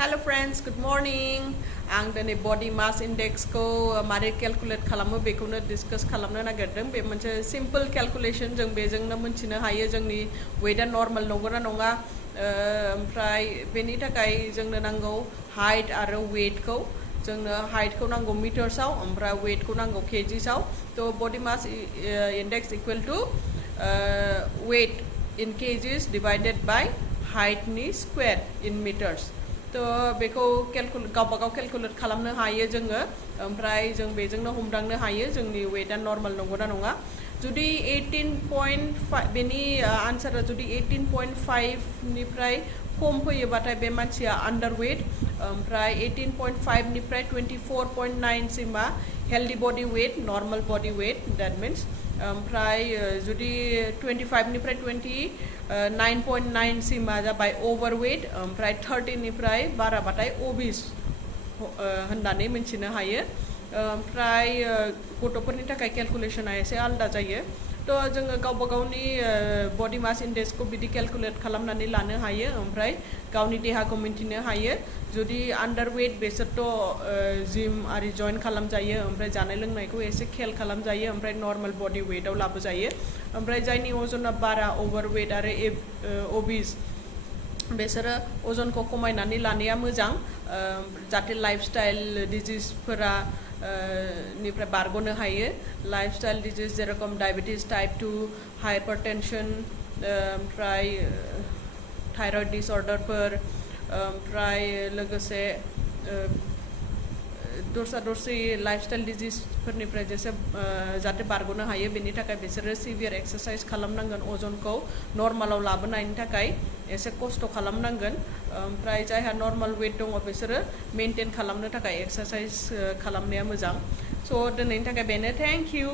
Hello friends, good morning. आं दिनै body mass index को मारै calculate खालामो बेखौनो discuss खालामनो नागिरदों। बे मोनसे simple calculation जों बेजोंनो मोनथिनो हायो जोंनि weight आ normal नंगौना नङा। ओमफ्राय बेनि थाखाय जोंनो नांगौ height आरो weight को। जोंनो height को नांगौ meters आव ओमफ्राय weight को नांगौ kgs आव। तो body mass index equal to weight in kgs divided by height नि square in meters। तो बेखौ गावबागाव calculate खालामनो हायो जोङो ओमफ्राय जों बेजोंनो हमदांनो हायो जोंनि weight आ normal नंगौना नङा। जुदि 18.5 बेनि आन्सारा जुदि 18.5 निफ्राय खम फैयोबाथाय बे मानसिया underweight ओमफ्राय 18.5 निफ्राय 24.9 सिमा healthy body weight normal body weight that means ओमफ्राय जुदि 25 निफ्राय 29.9 सिमा जाबाय overweight ओमफ्राय 30 निफ्राय बाराबाथाय obese होननानै मिथिनो हायो। ओमफ्राय गथ'फोरनि थाखाय calculationआ एसे आलदा जायो। तो जोङो गावबा गावनि body mass index को बिदि calculate खालामनानै लानो हायो ओमफ्राय गावनि देहाखौ मिथिनो हायो। जुदि underweight बेसोरथ' जिम आरि जइन खालामजायो ओमफ्राय जानाय लोंनायखौ एसे खेल खालामजायो ओमफ्राय normal body weight आव लाबोजायो। ओमफ्राय जायनि अजना बारा overweight आरो obese बेसोरो अजनखौ खमायनानै लानाया मोजां जाहाथे लाइफस्टाइल डिजीजफोरा निफ्राय बारग'नो हायो। लाइफस्टाइल डिजीज जेरखम डायबिटीज टाइप 2 हाइपारटेंशन ओमफ्राय थायरॉइड डिसऑर्डरफोर ओमफ्राय लोगोसे दस्रा लाइफस्टाइल डिजीजफोरनिफ्राय जाहाथे बारग'नो हायो बेनि थाखाय बिसोरो सिभियर एक्सारसाइज खालामनांगोन अजनखौ नर्मालाव लाबोनायनि थाखाय एसे खस्थ' खालामनांगोन ओमफ्राय जायहा नर्माल वेट दङ बिसोरो मेनटेन खालामनो थाखाय एक्सारसाइज खालामनाया मोजां। स' दिनैनि थाखाय बेनो थेंक इउ।